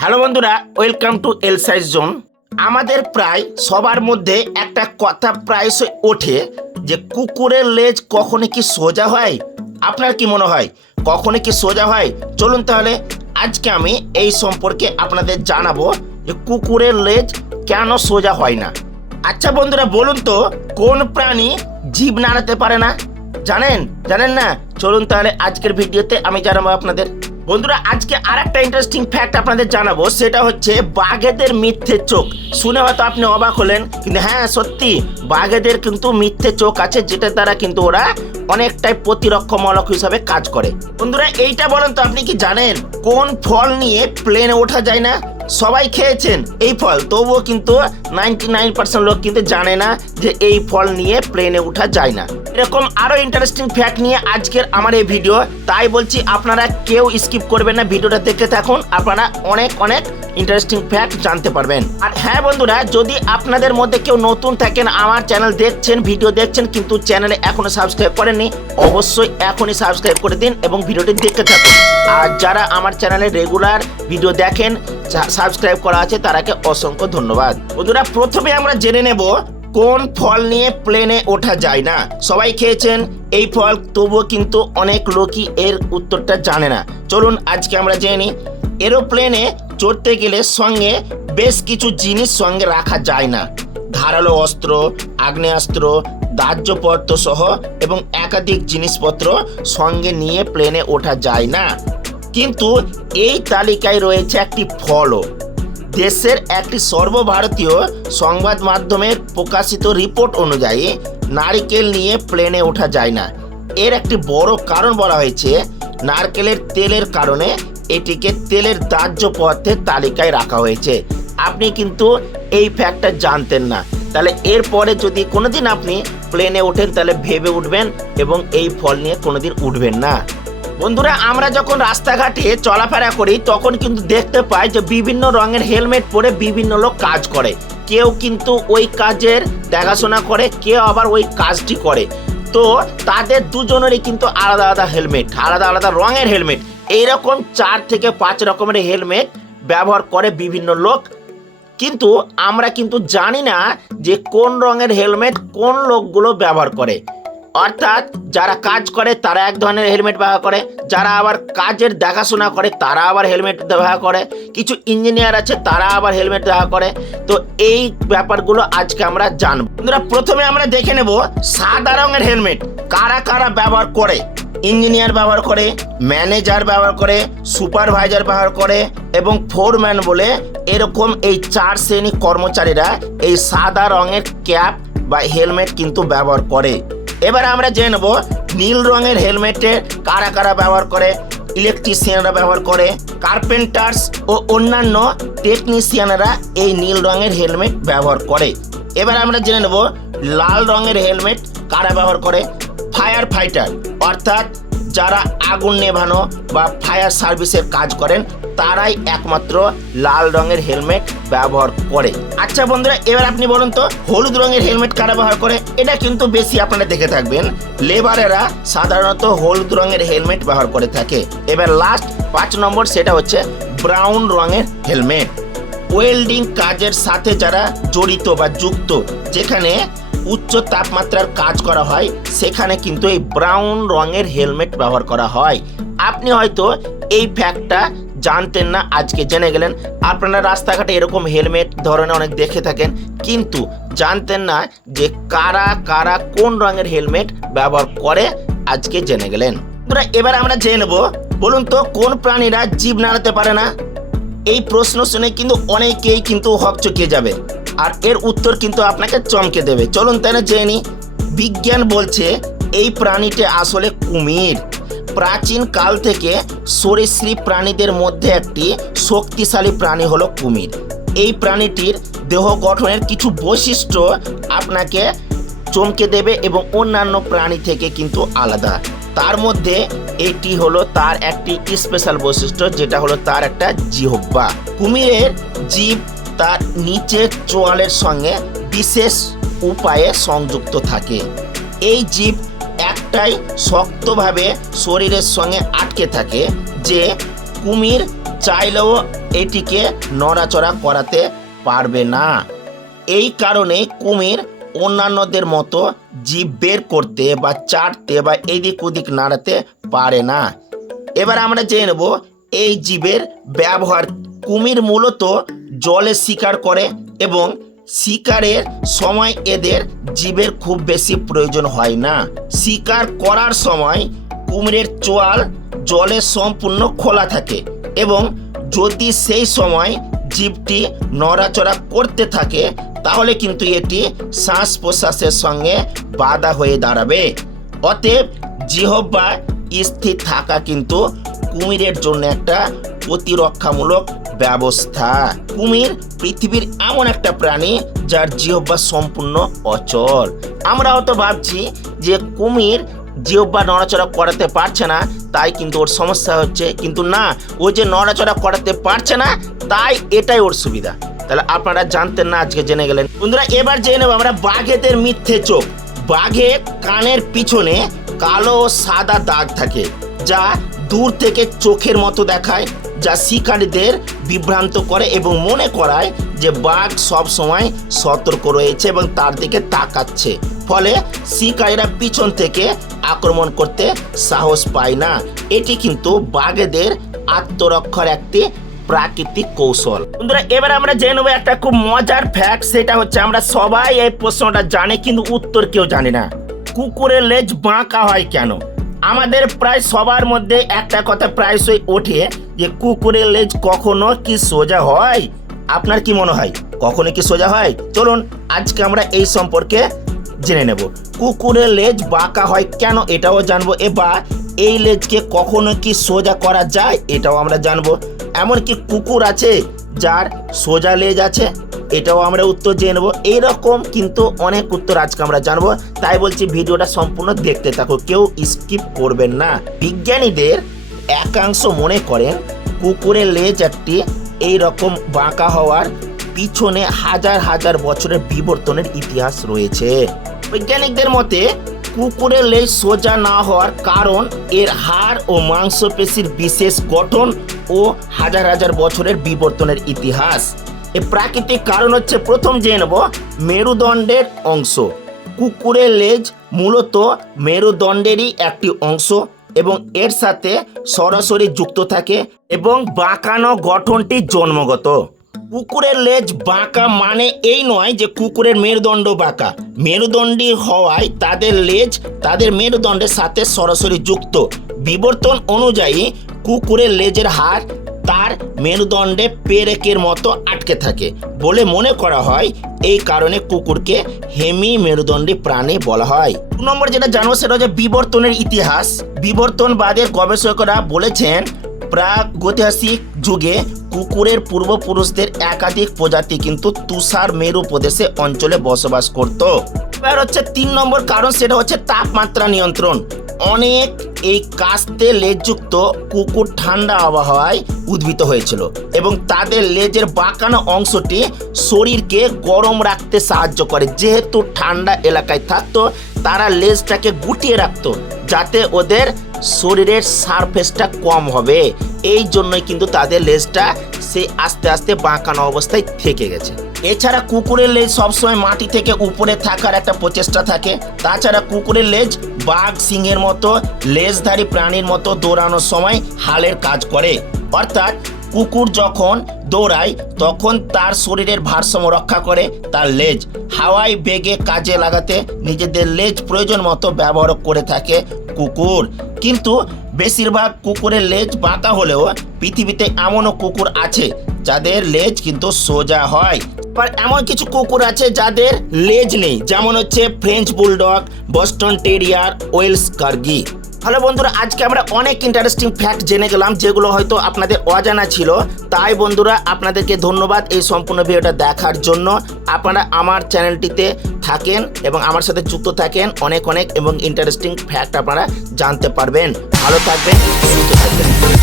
Hello বন্ধুরা welcome to L size zone আমাদের প্রায় সবার মধ্যে একটা কথা প্রায়শই ওঠে যে কুকুরের লেজ কখনো কি সোজা হয়? আপনার কি মনে হয়? কখনো কি সোজা হয়? চলুন তাহলে আজকে আমি এই সম্পর্কে আপনাদের জানাব যে কুকুরের লেজ কেন সোজা হয় না। আচ্ছা বন্ধুরা, বলুন তো, কোন প্রাণী জীব নাড়াতে পারে না? জানেন? জানেন না? চলুন তাহলে আজকের ভিডিওতে আমি জানাব আপনাদের বন্ধুরা, আজকে আর একটা ইন্টারেস্টিং ফ্যাক্ট আপনাদের জানাব, সেটা হচ্ছে বাঘেদের মিথ্যে চোখ। শুনে হয়তো আপনি অবাক হলেন, কিন্তু হ্যাঁ সত্যি, বাঘেদের কিন্তু মিথ্যে চোখ আছে, যেটা দ্বারা কিন্তু ওরা অনেকটাই প্রতিরক্ষামূলক হিসাবে কাজ করে। বন্ধুরা, এইটা বলেন তো আপনি কি জানেন? কোন ফল নিয়ে প্লেনে ওঠা যায় না? সবাই খেয়েছেন এই ফল। তবুও কিন্তু নাইনটি নাইন পার্সেন্ট লোক কিন্তু জানে না যে এই ফল নিয়ে প্লেনে ওঠা যায় না। এরকম আরও ইন্টারেস্টিং ফ্যাক্ট নিয়ে আজকের আমার এই ভিডিও তাই বলছি আপনারা কেউ স্কিপ করবেন না ভিডিওটা দেখতে থাকুন, আপনারা অনেক অনেক ইন্টারেস্টিং ফ্যাক্ট জানতে পারবেন। আর হ্যাঁ বন্ধুরা, যদি আপনাদের মধ্যে কেউ নতুন থাকেন, আমার চ্যানেল দেখছেন ভিডিও দেখছেন, কিন্তু চ্যানেলে এখনও সাবস্ক্রাইব করেননি, অবশ্যই এখনই সাবস্ক্রাইব করে দিন এবং ভিডিওটি দেখতে থাকুন। আর যারা আমার চ্যানেলে রেগুলার ভিডিও দেখেন সাবস্ক্রাইব করা আছে তারাকে অসংখ্য ধন্যবাদ। বন্ধুরা, প্রথমে আমরা জেনে নেব কোন ফল নিয়ে প্লেনে ওঠা যায় না। সবাই খেয়েছেন এই ফল, তবুও কিন্তু অনেক লোকই এর উত্তরটা জানে না। চলুন, আজকে আমরা জেনে নিই। এরোপ্লেনে চড়তে গেলে সঙ্গে বেশ কিছু জিনিস সঙ্গে রাখা যায় না। ধারালো অস্ত্র, আগ্নেয়াস্ত্র দাহ্যপত্র সহ এবং একাধিক জিনিসপত্র সঙ্গে নিয়ে প্লেনে ওঠা যায় না। কিন্তু এই তালিকায় রয়েছে একটি ফলও। দেশের একটি সর্বভারতীয় সংবাদ মাধ্যমের প্রকাশিত রিপোর্ট অনুযায়ী নারকেল নিয়ে প্লেনে ওঠা যায় না। এর একটি বড় কারণ বলা হয়েছে, নারকেলের তেলের কারণে এটিকে তেলের দাহ্য পদার্থের তালিকায় রাখা হয়েছে। আপনি কিন্তু এই ফ্যাক্টটা জানতেন না। তাহলে এরপরে যদি কোনোদিন আপনি প্লেনে ওঠেন, তাহলে ভেবে উঠবেন এবং এই ফল নিয়ে কোনোদিন উঠবেন না। বন্ধুরা, আমরা যখন রাস্তাঘাটে চলাফেরা করি, তখন কিন্তু দেখতে পাই যে বিভিন্ন রঙের হেলমেট পরে বিভিন্ন লোক কাজ করে। কেউ কিন্তু ওই কাজের দেখাশোনা করে, কেউ আবার ওই কাজটি করে। তো তাদের দুজনেরই কিন্তু আলাদা আলাদা হেলমেট, আলাদা আলাদা রঙের হেলমেট। এইরকম চার থেকে পাঁচ রকমের হেলমেট ব্যবহার করে বিভিন্ন লোক। কিন্তু আমরা কিন্তু জানি না যে কোন রঙের হেলমেট কোন লোকগুলো ব্যবহার করে। অর্থাৎ যারা কাজ করে, তারা এক ধরনের হেলমেট ব্যবহার করে। যারা আবার কাজের দেখাশোনা করে, তারা আবার হেলমেট ব্যবহার করে। কিছু ইঞ্জিনিয়ার আছে, তারা আবার হেলমেট ব্যবহার করে। তো এই ব্যাপারগুলো আজকে আমরা জানব। বন্ধুরা, প্রথমে আমরা দেখে নেব সাদা রঙের হেলমেট কারা কারা ব্যবহার করে। ইঞ্জিনিয়ার ব্যবহার করে, ম্যানেজার ব্যবহার করে, সুপারভাইজার ব্যবহার করে এবং ফোরম্যান বলে এরকম এই চার শ্রেণি কর্মচারীরা এই সাদা রঙের ক্যাপ বা হেলমেট কিন্তু ব্যবহার করে। এবার আমরা জেনে নেব নীল রঙের হেলমেটে কারা কারা ব্যবহার করে ইলেকট্রিশিয়ানরা ব্যবহার করে কার্পেন্টার্স ও অন্যান্য টেকনিশিয়ানরা এই নীল রঙের হেলমেট ব্যবহার করে। এবার আমরা জেনে নেব লাল রঙের হেলমেট কারা ব্যবহার করে ফায়ার ফাইটার অর্থাৎ যারা আগুন নেভানো বা ফায়ার সার্ভিসের কাজ করেন তারাই একমাত্র লাল রঙের হেলমেট ব্যবহার করে। আচ্ছা বন্ধুরা, এবার আপনি বলুন তো, হলুদ রঙের হেলমেট কারা ব্যবহার করে? এটা কিন্তু বেশি আপনারা দেখে থাকবেন। লেবারেরা সাধারণত হলুদ রঙের হেলমেট ব্যবহার করে থাকে। এবার লাস্ট পাঁচ নম্বর সেটা হচ্ছে ব্রাউন রঙের হেলমেট। ওয়েল্ডিং কাজের সাথে যারা জড়িত বা যুক্ত, যেখানে উচ্চ তাপমাত্রার কাজ করা হয়, সেখানে কিন্তু এই ব্রাউন রঙের হেলমেট ব্যবহার করা হয়। আপনি হয়তো এই ফ্যাক্টটা জানতেন না, আজকে জেনে গেলেন। আপনারা রাস্তাঘাটে এরকম হেলমেট ধরনের অনেক দেখে থাকেন, কিন্তু জানতেন না যে কারা কারা কোন রঙের হেলমেট ব্যবহার করে, আজকে জেনে গেলেন। এবার আমরা জেনে নেব, বলুন তো, কোন প্রাণীরা জীব নাড়াতে পারে না? এই প্রশ্ন শুনে কিন্তু অনেকেই কিন্তু হকচকিয়ে যাবে, আর এর উত্তর কিন্তু আপনাকে চমকে দেবে। চলুন তাহলে জেনে। বিজ্ঞান বলছে, এই প্রাণীটি আসলে কুমির। প্রাচীন কাল থেকে সরীসৃপ প্রাণীদের মধ্যে একটি শক্তিশালী প্রাণী হলো কুমির। এই প্রাণীটির দেহ গঠনের কিছু বৈশিষ্ট্য আপনাকে চমকে দেবে এবং অন্যান্য প্রাণী থেকে কিন্তু আলাদা। তার মধ্যে এটি হলো তার একটি স্পেশাল বৈশিষ্ট্য, যেটা হলো তার একটা জিহ্বা। কুমিরের জীব তার নিচের চোয়ালের সঙ্গে বিশেষ উপায়ে সংযুক্ত থাকে। এই জীব একটাই শক্তভাবে শরীরের সঙ্গে আটকে থাকে, যে কুমির চাইলেও এটিকে নড়াচড়া করাতে পারবে না। এই কারণে কুমির অন্যান্যদের মতো জীব বের করতে বা চাটতে বা এদিক ওদিক নাড়াতে পারে না। এবার আমরা জেনে নেব, এই জীবের ব্যবহার কুমির মূলত জলে শিকার করে এবং শিকারের সময় এদের জীবের খুব বেশি প্রয়োজন হয় না। শিকার করার সময় কুমিরের চোয়াল জলে সম্পূর্ণ খোলা থাকে এবং যদি সেই সময় জীবটি নড়াচড়া করতে থাকে, তাহলে কিন্তু এটি শ্বাস প্রশ্বাসের সঙ্গে বাধা হয়ে দাঁড়াবে। অতএব জিহব্বা স্থির থাকা কিন্তু কুমিরের জন্য একটা প্রতিরক্ষামূলক ব্যবস্থা। কুমির পৃথিবীর এমন একটা প্রাণী যার জিহব্বা সম্পূর্ণ অচল। আমরা হয়তো ভাবছি যে কুমির জিহব্বা নড়াচড়া করাতে পারছে না, তাই কিন্তু ওর সমস্যা হচ্ছে। কিন্তু না, ও যে নড়াচড়া করাতে পারছে না, তাই এটাই ওর সুবিধা। তাহলে আপনারা জানতেন না, আজকে জেনে গেলেন। বন্ধুরা, এবার জেনে নেব আমরা বাঘেদের মিথ্যে চোখ। বাঘের কানের পিছনে কালো সাদা দাগ থাকে, যা দূর থেকে চোখের মতো দেখায়। যা শিকারীদের বিভ্রান্ত করে এবং মনে করায় যে বাঘ সব সময় সতর্ক রয়েছে এবং তার দিকে তাকাচ্ছে। ফলে শিকারীরা পিছন থেকে আক্রমণ করতে সাহস পায় না। এটি কিন্তু বাঘেদের আত্মরক্ষার একটি প্রাকৃতিক কৌশল। বন্ধুরা, এবার আমরা জেনে নেব একটা খুব মজার ফ্যাক্ট সেটা হচ্ছে আমরা সবাই এই প্রশ্নটা জানি, কিন্তু উত্তর কেউ জানে না। কুকুরের লেজ বাঁকা হয় কেন? আমাদের প্রায় সবার মধ্যে একটা কথা প্রায়শই ওঠে যে কুকুরের লেজ কখনো কি সোজা হয়? আপনার কি মনে হয়? কখনো কি সোজা হয়? চলুন, আজকে আমরা এই সম্পর্কে জেনে নেব। কুকুরের লেজ বাঁকা হয় কেন এটাও জানব। এবার এই লেজকে কখনো কি সোজা করা যায় এটাও আমরা জানব। এমনকি কুকুর আছে যার সোজা লেজ আছে, এটাও আমরা উত্তর জেনে নেব। এইরকম কিন্তু অনেক উত্তর আজকে আমরা জানব। তাই বলছি ভিডিওটা সম্পূর্ণ দেখতে থাকো, কেউ স্কিপ করবেন না। বিজ্ঞানীদের একাংশ মনে করেন কুকুরের লেজ একটি এই রকম বাঁকা হওয়ার পিছনে হাজার হাজার বছরের বিবর্তনের ইতিহাস রয়েছে। বৈজ্ঞানিকদের মতে, কুকুরের লেজ সোজা না হওয়ার কারণ এর হাড় ও মাংসপেশির বিশেষ গঠন ও হাজার হাজার বছরের বিবর্তনের ইতিহাস। এ প্রাকৃতিক কারণ হচ্ছে, প্রথম জেনে নেব, মেরুদণ্ডের অংশ। কুকুরের লেজ মূলত মেরুদণ্ডেরই একটি অংশ। এবং এর সাথে সরাসরি যুক্ত থাকে এবং বাঁকানো গঠনটি জন্মগত। কুকুরের লেজ বাঁকা মানে এই নয় যে কুকুরের মেরুদণ্ড বাঁকা। মেরুদণ্ডী হওয়ায় তাদের লেজ তাদের মেরুদণ্ডের সাথে সরাসরি যুক্ত। বিবর্তন অনুযায়ী কুকুরের লেজের হাড় তার মেরুদণ্ডে পেরেকের মতো আটকে থাকে বলে মনে করা হয়। এই কারণে কুকুরকে হেমি মেরুদণ্ডী প্রাণী বলা হয়। দু নম্বর যেটা জানব সেটা হচ্ছে বিবর্তনের ইতিহাস। বিবর্তনবাদের গবেষকরা বলেছেন, প্রাগৈতিহাসিক যুগে কুকুরের পূর্বপুরুষদের একাধিক প্রজাতি কিন্তু তুষার মেরু প্রদেশে অঞ্চলে বসবাস করত। এবার হচ্ছে তিন নম্বর কারণ সেটা হচ্ছে তাপমাত্রা নিয়ন্ত্রণ। অনেক এই কাস্তে লেজযুক্ত কুকুর ঠান্ডা আবহাওয়ায় উদ্ভিত হয়েছিল এবং তাদের লেজের বাঁকানো অংশটি শরীরকে গরম রাখতে সাহায্য করে। যেহেতু ঠান্ডা এলাকায় থাকতো, তারা লেজটাকে গুটিয়ে রাখতো যাতে ওদের শরীরের সারফেসটা কম হবে। এই জন্যই কিন্তু তাদের লেজটা সে আস্তে আস্তে বাঁকানো অবস্থায় থেকে গেছে। এছাড়া কুকুরের লেজ সবসময় মাটি থেকে উপরে থাকার একটা প্রচেষ্টা থাকে। তাছাড়া কুকুরের লেজ বাঘ, সিংহের মতো লেজধারী প্রাণীর মতো দৌড়ানোর সময় হালের কাজ করে। অর্থাৎ কুকুর যখন দৌড়ায়, তখন তার শরীরের ভারসাম্য রক্ষা করে তার লেজ। হাওয়ায় বেগে কাজে লাগাতে নিজেদের লেজ প্রয়োজন মতো ব্যবহার করে থাকে। কুকুর। কিন্তু বেশিরভাগ কুকুরের লেজ বাঁকা হলেও পৃথিবীতে এমনও কুকুর আছে, যাদের লেজ কিন্তু সোজা হয়। আর এমন কিছু কুকুর আছে যাদের লেজ নেই, যেমন হচ্ছে French bulldog, Boston terrier, Welsh corgi. Hello বন্ধুরা, আজকে আমরা অনেক ইন্টারেস্টিং ফ্যাক্ট জেনে গেলাম, যেগুলো হয়তো আপনাদের অজানা ছিল। তাই বন্ধুরা, আপনাদেরকে ধন্যবাদ এই সম্পূর্ণ ভিডিওটা দেখার জন্য। আপনারা আমার চ্যানেলটিতে থাকেন এবং আমার সাথে যুক্ত থাকেন অনেক অনেক এবং ইন্টারেস্টিং ফ্যাক্ট আপনারা জানতে পারবেন। ভালো থাকবেন, সুস্থ থাকবেন।